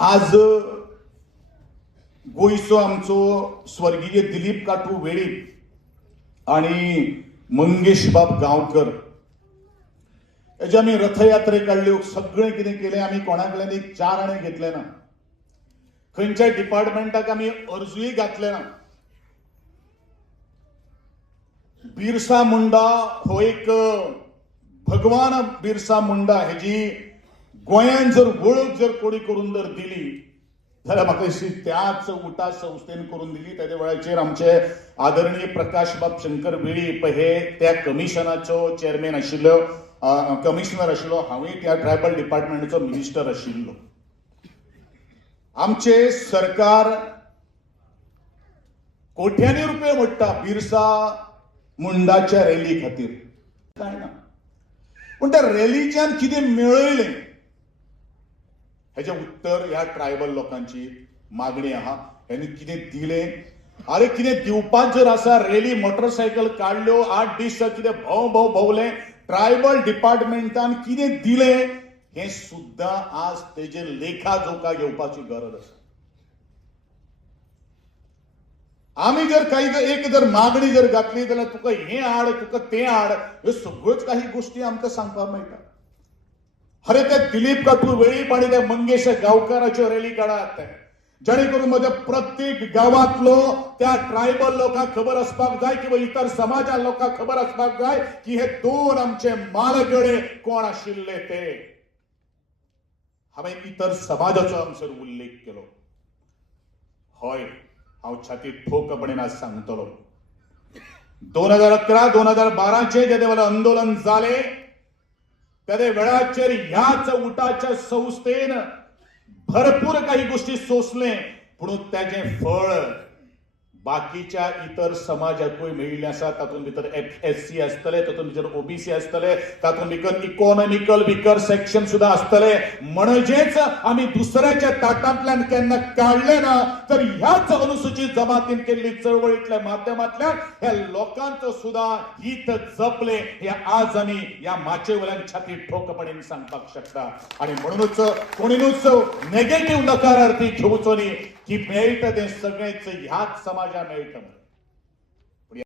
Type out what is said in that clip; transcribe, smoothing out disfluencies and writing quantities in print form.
आज गोयचो आमचो स्वर्गीय दिलीप काटू वेळीप आणि मंगेश बाब गांवकर हेजे आमी रथयात्रे काढल्यो, सगळें कितें केलें आमी कोणाकडल्यान एक 4 आणे घेतले ना, खंयच्याय डिपार्टमेंटाक आमी अर्जूय घातले ना. बिरसा मुंडा हो एक भगवान बिरसा मुंडा हेजी गोंयान जर वळख जर कोणी करून जर दिली जाल्यार म्हाका दिसता त्याच उटा संस्थेन करून दिली. तेदे वेळाचेर आमचे आदरणीय प्रकाश बाब शंकर वेळीप हे त्या कमिशनाचो चेअरमॅन आशिल्लो, कमिशनर आशिल्लो, हांवूय त्या ट्रायबल डिपार्टमेंटाचो मिनिस्टर आशिल्लो. आमचे सरकार कोट्यांनी रुपये मोडटा बिरसा मुंडाच्या रॅली खातीर, काय ना. पण त्या रॅलीच्यान कितें मेळयलें हेजे उत्तर ह्या ट्रायबल लोकांची मागणी आहा. हेनी कितें दिलें, अरे कितें दिवपाक जर आसा, रॅली मोटरसायकल काडल्यो, 8 दीस कितें भोव भोवलें, ट्रायबल डिपार्टमेंटान कितें दिलें हें सुद्दां आज तेजे लेखा जोखा घेवपाची गरज आसा. आमी जर काही एक जर मागणी जर घातली जाल्यार तुका हें हाड, तुका तें हाड, ह्यो सगळ्योच काही गोष्टी आमकां सांगपाक मेळटा. अरे ते दिलीप काटू वेळीप आणि त्या मंगेश गांवकाराच्यो रॅली काडात, जेणे करून म्हज्या प्रत्येक गांवांतलो त्या ट्रायबल लोकांक खबर आसपाक जाय किंवा इतर समाजा लोकांक खबर आसपाक जाय की हे 2 आमचे मालगडे कोण आशिल्ले ते. हांवें इतर समाजाचो हांगसर उल्लेख केलो. हय, हांव छाती ठोकपणेन आज सांगतलो. 2011-2012 जेदे वेळा आंदोलन जालें तेदे वेळाचेर ह्याच उटाच्या संस्थेन भरपूर काही गोष्टी सोसले, पूण त्याचे फळ बाकीच्या इतर समाजाकूय मेळिल्ले आसा. तातूंत भितर SC आसतले, तातूंत भितर OBC आसतले, तातूंत भितर इकॉनॉमिकल विकर सेक्शन सुद्धा आसतले. म्हणजेच आमी दुसऱ्याच्या ताटांतल्यान केन्ना काढले ना, तर ह्याच अनुसूचित जमातीन केल्ली चळवळीतल्या माध्यमांतल्यान ह्या लोकांचो सुद्धा हित जपले हे आज आमी ह्या माचयेवयल्यान छाती ठोकपणेन सांगपाक शकता. आणि म्हणूनच कोणीनूच नेगेटिव्ह नकारार्थी घेवचो न्ही, की मेळटा तें सगळेंच ह्याच समाजा मेळटा.